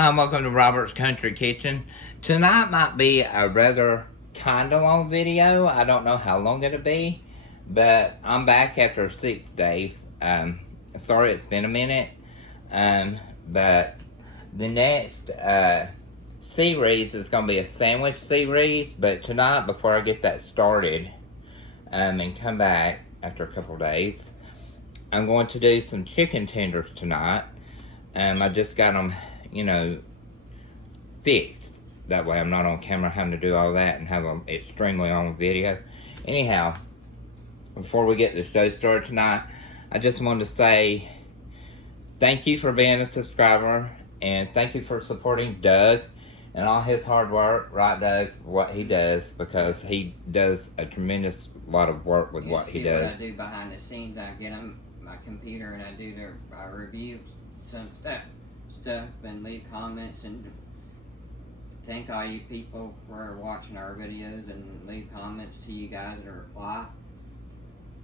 Hi, welcome to Robert's Country Kitchen. Tonight might be a rather kind of long video. I don't know how long it'll be, but I'm back after 6 days. Sorry it's been a minute, but the next series is going to be a sandwich series, but tonight, before I get that started and come back after a couple days, I'm going to do some chicken tenders tonight. I just got them, fixed. That way I'm not on camera having to do all that and have them extremely long video. Anyhow, before we get the show started tonight, I just wanted to say thank you for being a subscriber and thank you for supporting Doug and all his hard work. Right, Doug? What he does, because he does a tremendous lot of work with what he does. What I do behind the scenes, I get on my computer and I review some stuff and leave comments and thank all you people for watching our videos and leave comments to you guys and reply.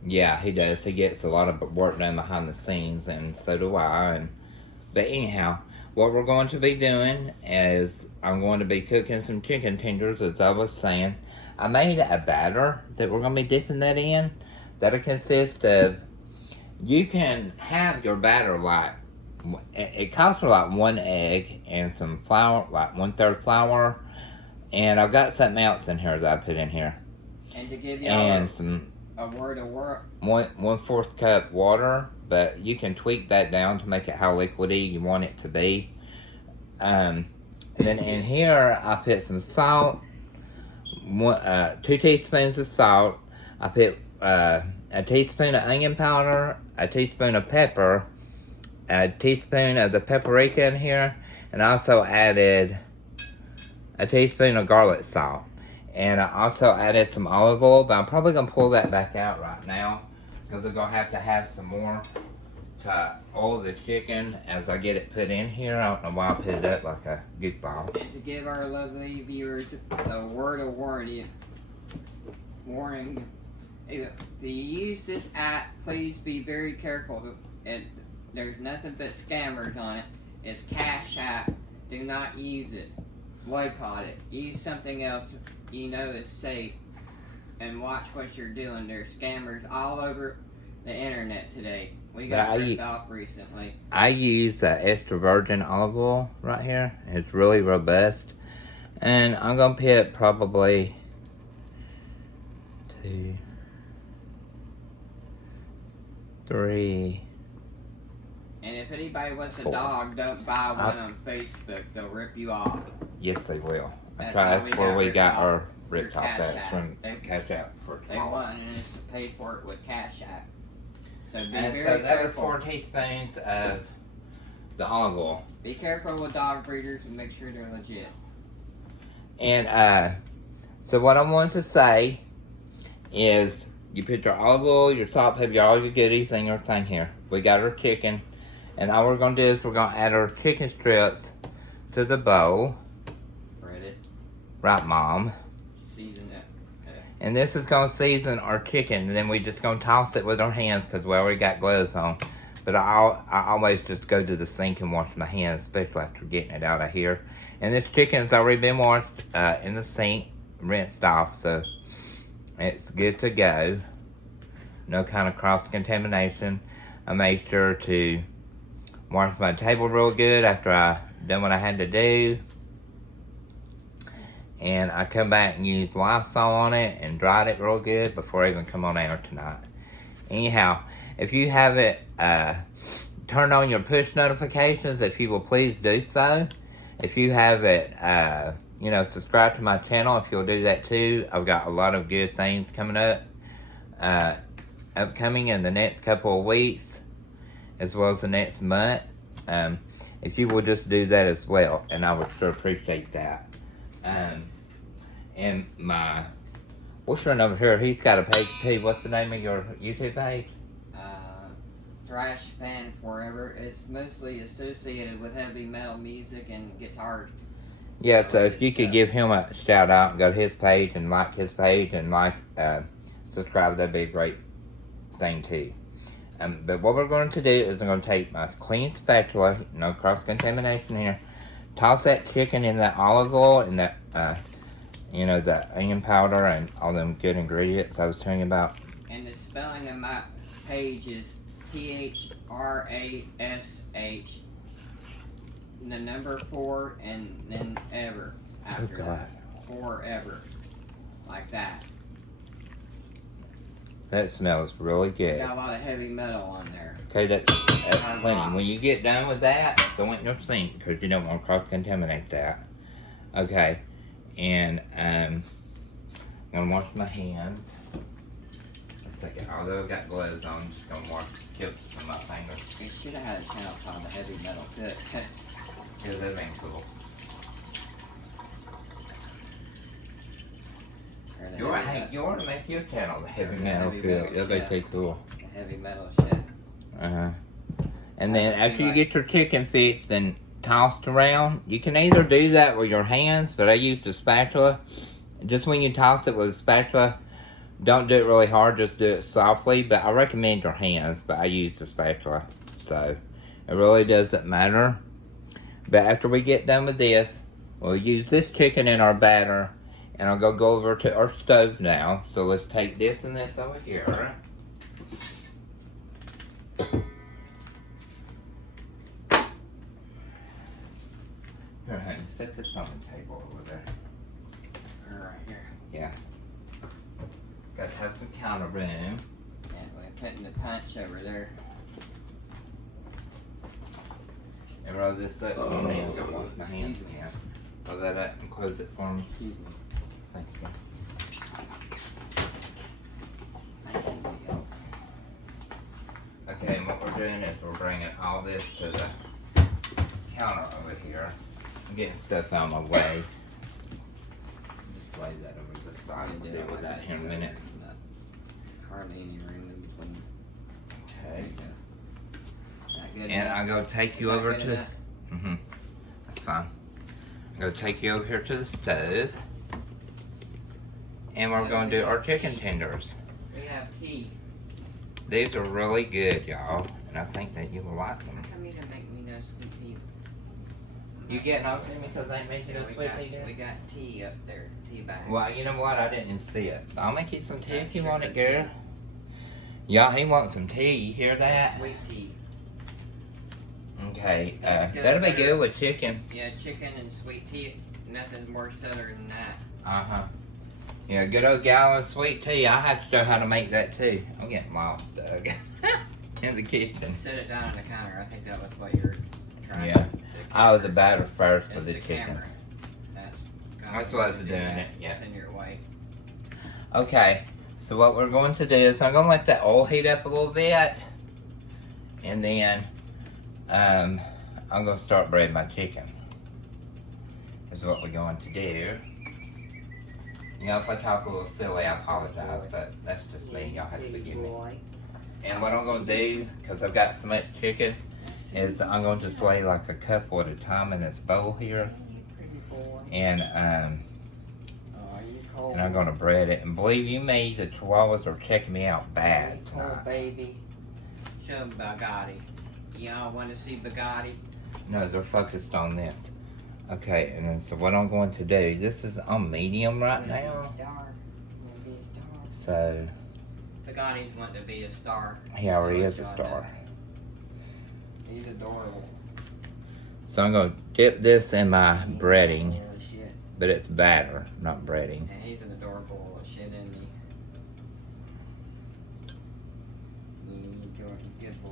Yeah, he does. He gets a lot of work done behind the scenes, and so do I. But anyhow, what we're going to be doing is I'm going to be cooking some chicken tenders, as I was saying. I made a batter that we're going to be dipping that in. That'll consist of, you can have your batter like, it calls for like 1 egg and some flour, like 1/3 flour. And I've got something else in here that I put in here. And to give you a word of work. 1/4 cup water, but you can tweak that down to make it how liquidy you want it to be. And then in here, I put some salt, 2 teaspoons of salt. I put a teaspoon of onion powder, a teaspoon of pepper, a teaspoon of the paprika in here, and I also added a teaspoon of garlic salt. And I also added some olive oil, but I'm probably going to pull that back out right now because we're going to have some more to oil the chicken as I get it put in here. I don't know why I put it up like a goofball. And to give our lovely viewers a word of warning, if you use this app, please be very careful. There's nothing but scammers on it. It's Cash App. Do not use it. Boycott it. Use something else you know is safe. And watch what you're doing. There's scammers all over the internet today. We got ripped off recently. I use extra virgin olive oil right here. It's really robust. And I'm going to put probably 2, 3... And if anybody wants a dog, don't buy one on Facebook. They'll rip you off. Yes, they will. That's where we got our ripped off at, from Cash App. They want us to pay for it with Cash App. So be very careful. That was 4 teaspoons of the olive oil. Be careful with dog breeders and make sure they're legit. And so what I want to say is, you put your olive oil, your salt, pepper, all your goodies and everything here. We got our chicken. And all we're going to do is we're going to add our chicken strips to the bowl. Bread it. Right, Mom? Season it. Okay. And this is going to season our chicken. And then we just going to toss it with our hands because we already got gloves on. But I always just go to the sink and wash my hands, especially after getting it out of here. And this chicken's already been washed in the sink, rinsed off. So it's good to go. No kind of cross-contamination. I made sure to wash my table real good after I done what I had to do. And I come back and used Lysol on it and dried it real good before I even come on air tonight. Anyhow, if you have it turned on your push notifications, if you will please do so. If you have it, subscribe to my channel, if you'll do that too. I've got a lot of good things coming up, upcoming in the next couple of weeks, as well as the next month. If you will just do that as well, and I would sure appreciate that. And my friend over here, he's got a page too. What's the name of your YouTube page? Thrash Fan Forever. It's mostly associated with heavy metal music and guitars. Yeah, so if you could give him a shout out and go to his page and like his page and subscribe, that'd be a great thing too. But what we're going to do is I'm going to take my clean spatula, no cross-contamination here, toss that chicken in that olive oil and that, the onion powder and all them good ingredients I was telling you about. And the spelling of my page is PHRASH, the number 4, and then ever after that. Forever. Like that. That smells really good. Got a lot of heavy metal on there. Okay, that's plenty. When you get done with that, throw it in your sink because you don't want to cross-contaminate that. Okay, and I'm gonna wash my hands. A second, although I got gloves on, I'm just gonna wash the tips of my fingers. We should have had a channel called the Heavy Metal Cook. Yeah, that ain't cool. You ought to make your channel the Heavy Metal Cook. That'd be pretty cool. The heavy metal shit. And then after you get your chicken fixed and tossed around, you can either do that with your hands, but I use the spatula. Just when you toss it with a spatula, don't do it really hard, just do it softly. But I recommend your hands, but I use the spatula. So it really doesn't matter. But after we get done with this, we'll use this chicken in our batter. And I'll go over to our stove now. So let's take this and this over here. Here, honey, set this on the table over there. Right here. Yeah. Got to have some counter room. And we're putting the punch over there. And roll this up. Oh, man, I've got to wash my hands again. Roll that up and close it for me. Excuse me. Thank you. Okay, and what we're doing is we're bringing all this to the counter over here. I'm getting stuff out of my way. Just lay that over the side. We'll deal with that here in a minute. Hardly any room in between. Okay. That good And enough? I'm going to take you over to... enough? That's fine. I'm going to take you over here to the stove. And we're going to do our chicken tenders. We have tea. These are really good, y'all. And I think that you will like them. How come you didn't make me no sweet tea? You getting on to me because I ain't making no sweet tea We yet? got tea up there. Tea bag. Well, you know what? I didn't even see it. I'll make you some tea if you want it, girl. Y'all, he wants some tea. You hear that? Sweet tea. Okay. That's good. That'll be good with chicken. Yeah, chicken and sweet tea. Nothing more southern than that. Uh-huh. Yeah, good old gallon of sweet tea. I have to show how to make that too. I'm getting lost, Doug. In the kitchen. Set it down on the counter. I think that was what you were trying Yeah. to do. I was the batter first for It's the the chicken. camera. That's why I was doing it, yeah. It's in your way. Okay, so what we're going to do is I'm going to let that oil heat up a little bit. And then I'm going to start breading my chicken. Is what we're going to do. You know, if I talk a little silly, I apologize, but that's just me. Y'all have to forgive me. And what I'm going to do, because I've got so much chicken, is I'm going to just lay like a couple at a time in this bowl here. And I'm going to bread it. And believe you me, the Chihuahuas are checking me out bad tonight. Baby. Show them Bugatti. Y'all want to see Bugatti? No, they're focused on this. Okay, and then so what I'm going to do, this is on medium right now. So, Bugatti's wanting to be a star. he already is a star. He's adorable. So I'm going to dip this in my breading, Little shit. but it's batter, not breading. And he's an adorable little shit, isn't he? Good boy.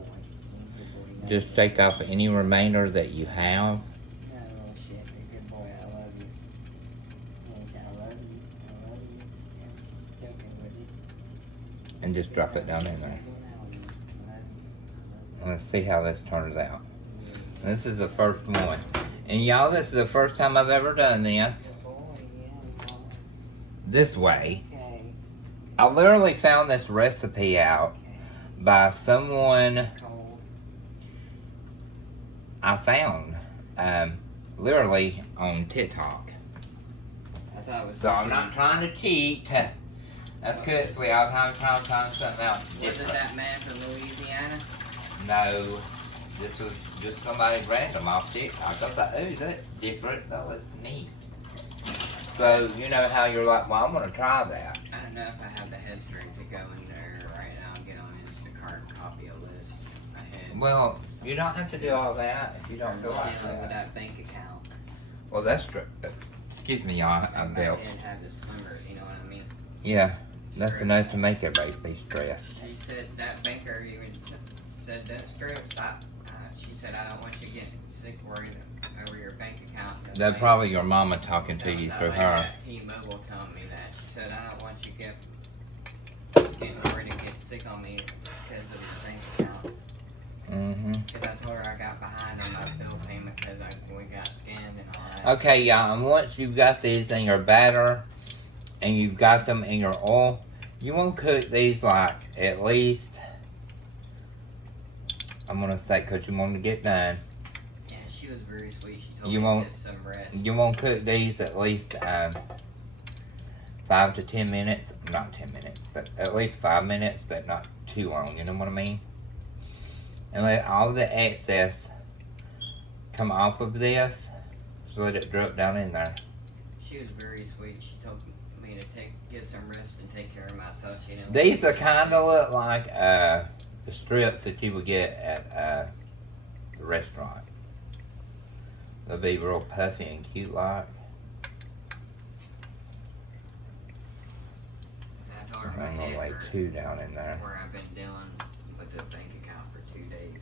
Good boy. Just take off any remainder that you have. That little shit. Good boy. I love you. I love you. I love you. I'm joking with you. And just drop it down in there. And let's see how this turns out. And this is the first one. And y'all, this is the first time I've ever done this this way. I literally found this recipe out by someone I found literally on TikTok. So I'm not trying to cheat. That's good, sweet. All the time trying to find something else Was it different. that man from Louisiana? No. This was just somebody random off TikTok. I thought, oh, that's different. No, it's neat. So, you know how you're like, well, I'm going to try that. I don't know if I have the headstring to go in there right now and get on Instacart and copy a list ahead. Well, you don't have to do all that if you don't feel like Dealing with that. that bank account. Well, that's true. Excuse me, y'all. I I'm might Bill. didn't have the swimmers, you know what I mean? Yeah, that's enough to make everybody be stressed. She said that banker even said that stress. She said I don't want you getting sick worried over your bank account. That's probably your mama talking to you through her. T-Mobile telling me that. She said I don't want you getting worried and get sick on me because of your bank account. Mm-hmm. Because I told her I got behind on my bill payment because we got scammed and all that. Okay, y'all, and once you've got these in your batter and you've got them in your oil, you want to cook these like at least, I'm going to say, because you want to get done, Yeah, she was very sweet. She told You me won't- to get some rest. you want to cook these at least 5 to 10 minutes. Not 10 minutes, but at least 5 minutes, but not too long, you know what I mean? And let all the excess come off of this, just let it drip down in there. She was very sweet. She told me to get some rest and take care of myself. She didn't. These are kind of look like the strips that you would get at the restaurant. They'll be real puffy and cute like. I told her I'm my gonna head lay hurt 2 down in there. where I've been dealing with the bank account for 2 days.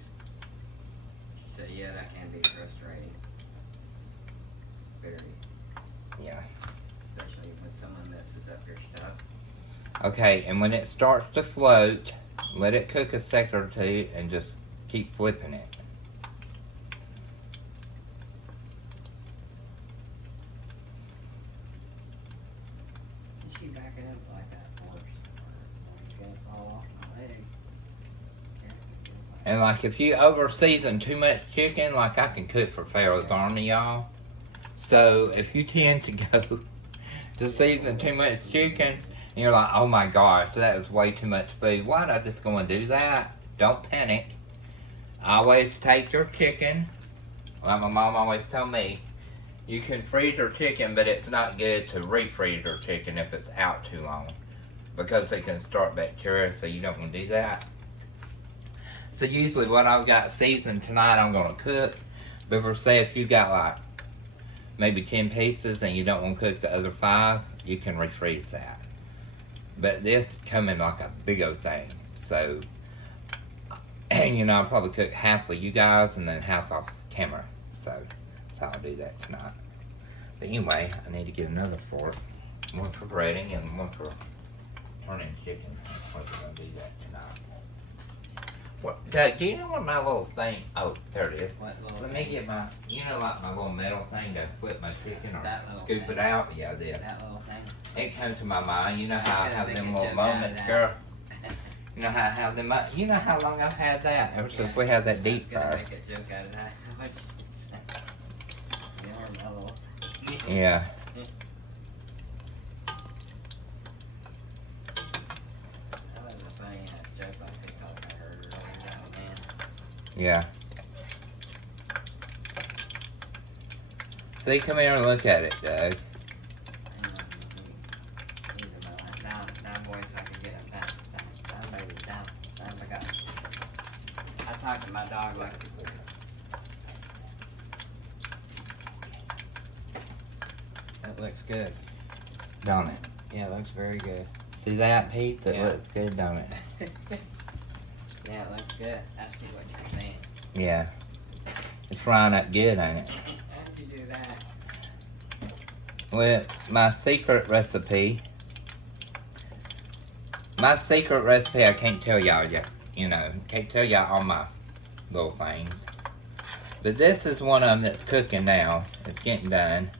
She said, yeah, that can be frustrating. Very. Yeah. Especially when someone messes up your stuff. Okay, and when it starts to float, let it cook a second or two and just keep flipping it. And she backing up like that horse. It's gonna fall off my leg. And like if you over season too much chicken, like I can cook for Pharaoh's Army, y'all. So if you tend to go to season too much chicken, and you're like, oh my gosh, that was way too much food. Why'd I just go and do that? Don't panic. Always take your chicken, like my mom always told me, you can freeze your chicken, but it's not good to refreeze your chicken if it's out too long, because it can start bacteria, so you don't want to do that. So usually what I've got seasoned tonight, I'm going to cook. But for say if you got like maybe 10 pieces and you don't want to cook the other 5, you can refreeze that. But this come in like a big old thing. So, and you know, I'll probably cook half for you guys and then half off camera. So I'll do that tonight. But anyway, I need to get another fork. One for breading and one for turning chicken. I'm probably going to do that tonight. What, Doug, do you know what my little thing, oh, there it is. What little Let me thing? get my, you know, like my little metal thing to flip my chicken or That little scoop thing. it out? Yeah, this. That little thing. It comes to my mind. You know how I Gotta have make them a little joke out of moments, that. girl? You know how I have them, you know how long I've had that? Ever since we had that deep Gonna fryer. make a joke out of that. Your mellow. Yeah. That was a funny ass joke on TikTok I heard earlier. Oh man. Yeah. See, come here and look at it, Doug. Down, boys, I can get him down, baby, down, I got. I talked to my dog like. That looks good. Don't it? Yeah, it looks very good. See that, Pete? That Yeah. looks good, don't it? Yeah, it looks good. I see what you're saying. Yeah. It's frying up good, ain't it? How'd you do that? Well, my secret recipe, I can't tell y'all yet. You know, can't tell y'all all my little things. But this is one of them that's cooking now. It's getting done.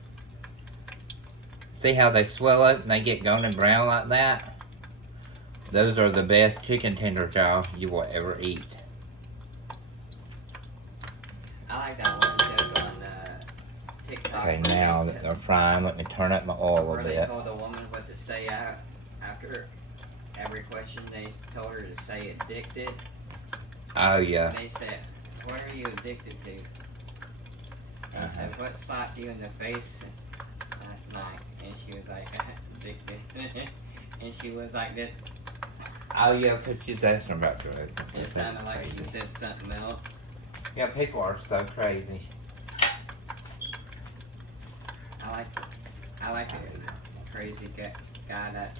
See how they swell up and they get golden brown like that? Those are the best chicken tenders, y'all, you will ever eat. I like that one joke on TikTok. Okay, now that they're frying, let me turn up my oil a where little they bit. told the woman what to say after every question. They told her to say addicted. Oh, yeah. And they said, what are you addicted to? And he said, what slapped you in the face last night? And she was like, addicted. And she was like this. Oh yeah, because she's asking about drugs. It sounded like she said something else. Yeah, people are so crazy. I like a crazy guy that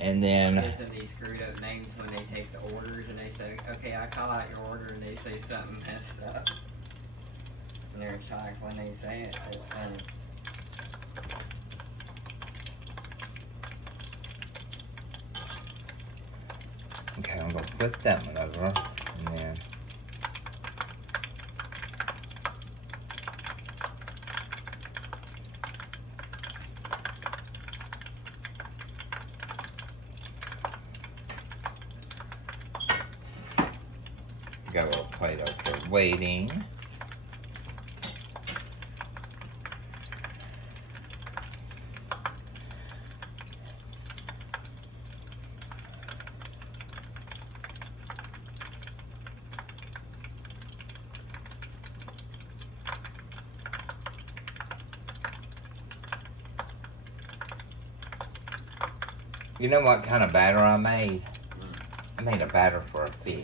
And then gives them these screwed up names when they take the orders and they say, okay, I call out your order, and they say something messed up. And they're shocked when they say it. It's funny. okay, I'm gonna flip that one over, and then got a little plate up there waiting. You know what kind of batter I made? I made a batter for a fish.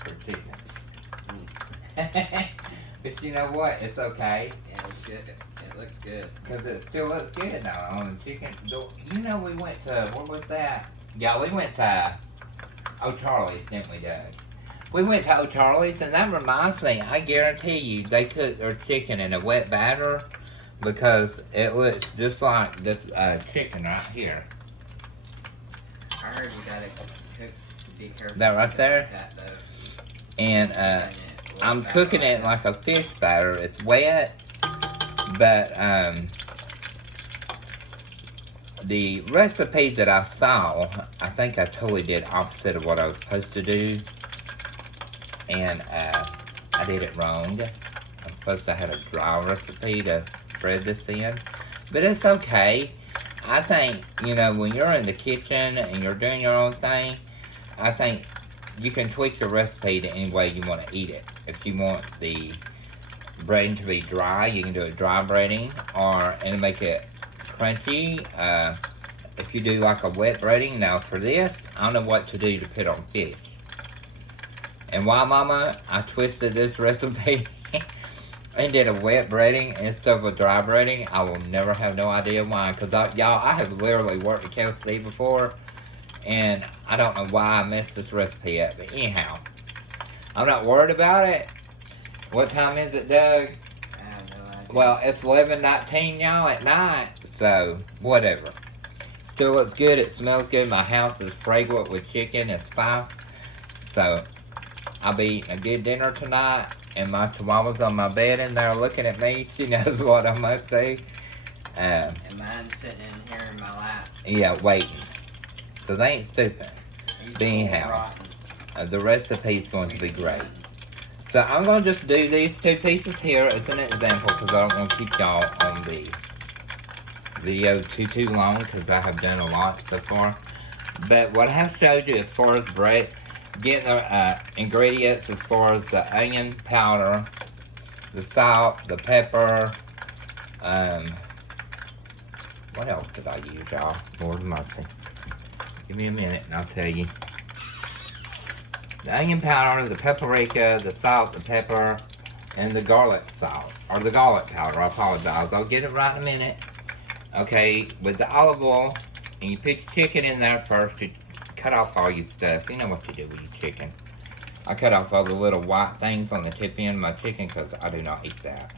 For chicken. But you know what? It's okay. Yeah, it's good. It looks good. Because it still looks good now on the chicken. You know we went to, what was that? Yeah, we went to O'Charlie's, didn't we, Doug? We went to O'Charlie's, and that reminds me, I guarantee you, they cook their chicken in a wet batter because it looks just like this chicken right here. I heard you gotta be careful. That right there? Like that, though. And I'm cooking it like a fish batter. It's wet, but the recipe that I saw, I think I totally did opposite of what I was supposed to do, and I did it wrong. I'm supposed to have a dry recipe to spread this in, but it's okay. I think, you know, when you're in the kitchen and you're doing your own thing, I think you can tweak your recipe to any way you want to eat it. If you want the breading to be dry, you can do a dry breading, and make it crunchy. If you do like a wet breading, now for this, I don't know what to do to put on fish. And why, Mama, I twisted this recipe and did a wet breading instead of a dry breading, I will never have no idea why. Because, y'all, I have literally worked at KFC before, and I don't know why I messed this recipe up. But anyhow, I'm not worried about it. What time is it, Doug? I have no idea. Well, it's 11:19, y'all, at night. So, whatever. Still looks good. It smells good. My house is fragrant with chicken and spice. So, I'll be eating a good dinner tonight. And my chihuahua's on my bed in there looking at me. She knows what I'm up to. And mine's sitting in here in my lap. Yeah, waiting. So they ain't stupid. He's Anyhow, rotten. the recipe's going to be great. So I'm going to just do these two pieces here as an example because I don't want to keep y'all on the video too long because I have done a lot so far. But what I have showed you as far as bread, getting the ingredients as far as the onion powder, the salt, the pepper, what else did I use, y'all? Lord mercy. Give me a minute and I'll tell you. The onion powder, the paprika, the salt, the pepper, and the garlic salt. Or the garlic powder, I apologize. I'll get it right in a minute. Okay, with the olive oil, and you put your chicken in there first. You cut off all your stuff. You know what you do with your chicken. I cut off all the little white things on the tip end of my chicken because I do not eat that.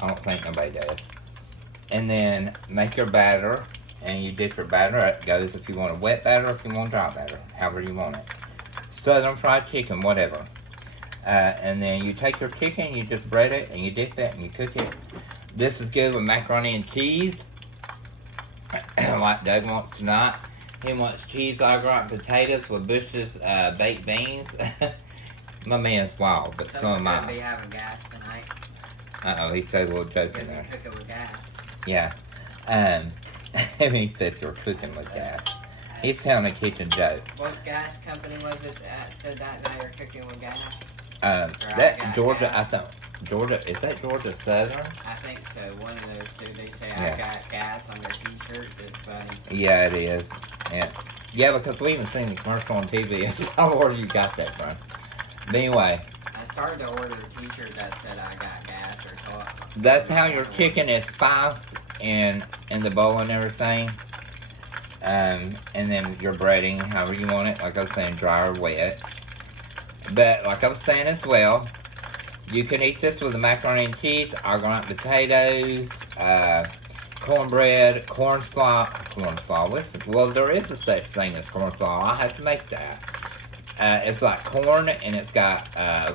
I don't think nobody does. And then make your batter, and you dip your batter. It goes if you want a wet batter or if you want dry batter, however you want it. Southern fried chicken, whatever. And then you take your chicken, you just bread it, and you dip it, and you cook it. This is good with macaroni and cheese, like Doug wants tonight. He wants cheese au gratin potatoes with Bush's baked beans. My man's wild, but so am Someone's gonna I. be having gas tonight. Uh-oh, he said a little joke Gonna in there. be cooking with gas. Yeah. He said you're cooking with gas. He's telling a kitchen joke. What gas company was it that said that now you're cooking with gas? That got Georgia, gas. I thought, Georgia, is that Georgia Southern? I think so. One of those two. They say Yeah. I got gas on their t-shirts. It's funny. Yeah, it is. Yeah. Yeah, because we haven't seen the commercial on TV. I don't know where you got that from. But anyway, I started to order a t-shirt that said I got gas or something. that's how your chicken is spiced in the bowl and everything. And then your breading, however you want it, like I was saying, dry or wet. But like I was saying as well, you can eat this with the macaroni and cheese, argonauts potatoes, cornbread, corn slaw. Listen, well, there is a such thing as corn slaw. I have to make that. It's like corn, and it's got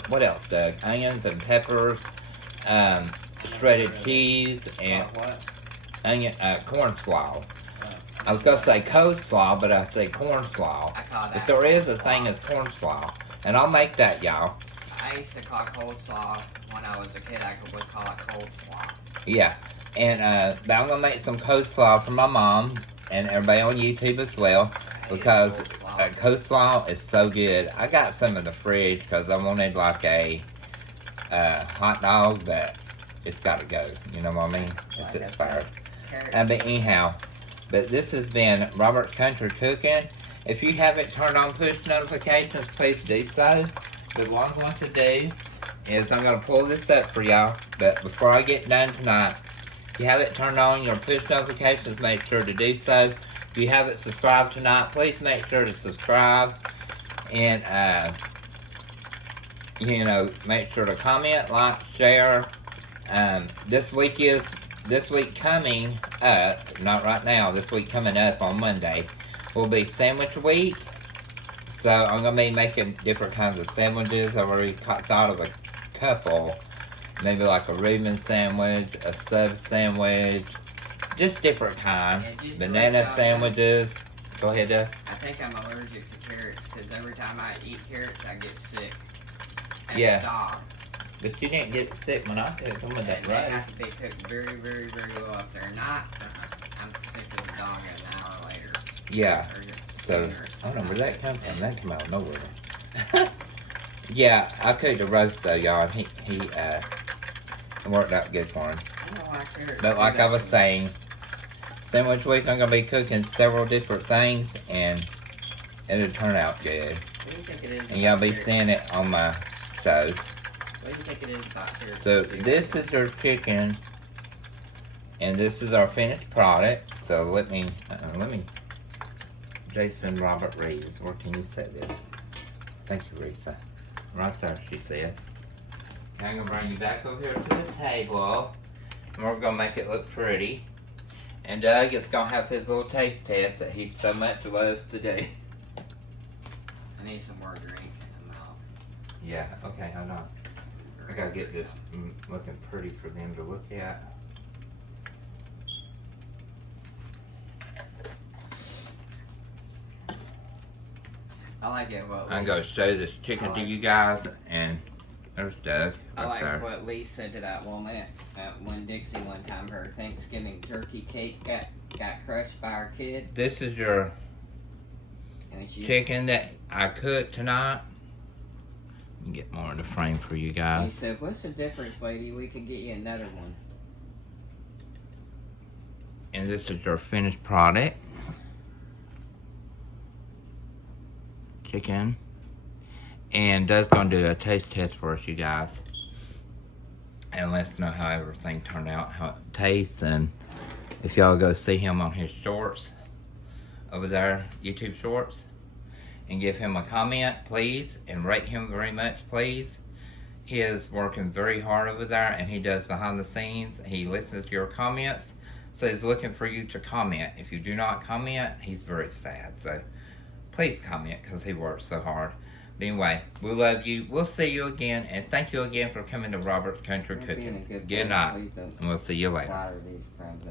what else, Doug? Onions and peppers, shredded cheese, and What? onion, corn slaw. I was gonna say coleslaw, but I say corn slaw. I call that. But there is a coleslaw. thing as corn slaw, and I'll make that, y'all. I used to call it coleslaw when I was a kid. I would call it coleslaw. Yeah, and but I'm gonna make some coleslaw for my mom and everybody on YouTube as well, because coleslaw is so good. I got some in the fridge because I wanted like a hot dog, but it's got to go. You know what I mean? It's expired. But anyhow, but this has been Robert Country Cooking. If you haven't turned on push notifications, please do so. But what I'm going to do is I'm going to pull this up for y'all. But before I get done tonight, if you haven't turned on your push notifications, make sure to do so. If you haven't subscribed tonight, please make sure to subscribe. And, you know, make sure to comment, like, share. This week coming up, not right now, this week coming up on Monday, will be sandwich week. So I'm going to be making different kinds of sandwiches. I've already thought of a couple. Maybe like a Reuben sandwich, a sub sandwich, just different kinds. Yeah, just Banana like sandwiches. Go ahead, Doug. I think I'm allergic to carrots because every time I eat carrots, I get sick. And Yeah. a dog. But you didn't get sick when I took them with that And they rice. have to be cooked very, very, very well. If they're not, I'm sick as a dog an hour later. Yeah. Or So, sooner, I don't know where that come from. And That came out of nowhere. Yeah, I cooked a roast though, y'all. And he worked out good for him. I don't like carrots. But like I was saying, sandwich week I'm gonna be cooking several different things, and it'll turn out good. What do you think it is? And y'all about be carrots? seeing it on my show. What do you think it is about carrots? So this is our chicken, and this is our finished product. So let me, Jason Robert Reeves, where can you say this? Thank you, Risa. Right there, she said. Now I'm gonna bring you back over here to the table, and we're gonna make it look pretty. And Doug is gonna have his little taste test that he so much loves to do. I need some more drink in the mouth. Yeah, okay, hold on. I gotta get this looking pretty for them to look at. I like it. What I'm gonna show this chicken to you guys, and there's Doug I right like there. what Lee said to that woman when Dixie one time her Thanksgiving turkey cake got crushed by her kid. This is your And she chicken that I cooked tonight. Let me get more in the frame for you He guys. said, "What's the difference, lady? We could get you another one." And this is your finished product. Chicken. And Doug's gonna do a taste test for us, you guys. And let us know how everything turned out, how it tastes, and if y'all go see him on his shorts over there, YouTube shorts, and give him a comment, please, and rate him very much, please. He is working very hard over there, and he does behind the scenes. He listens to your comments, so he's looking for you to comment. If you do not comment, he's very sad. So please comment, because he works so hard. But anyway, we love you. We'll see you again, and thank you again for coming to Robert's Country You're being a Cooking. good Good boy. night, Please don't and we'll see you later. fire these friends.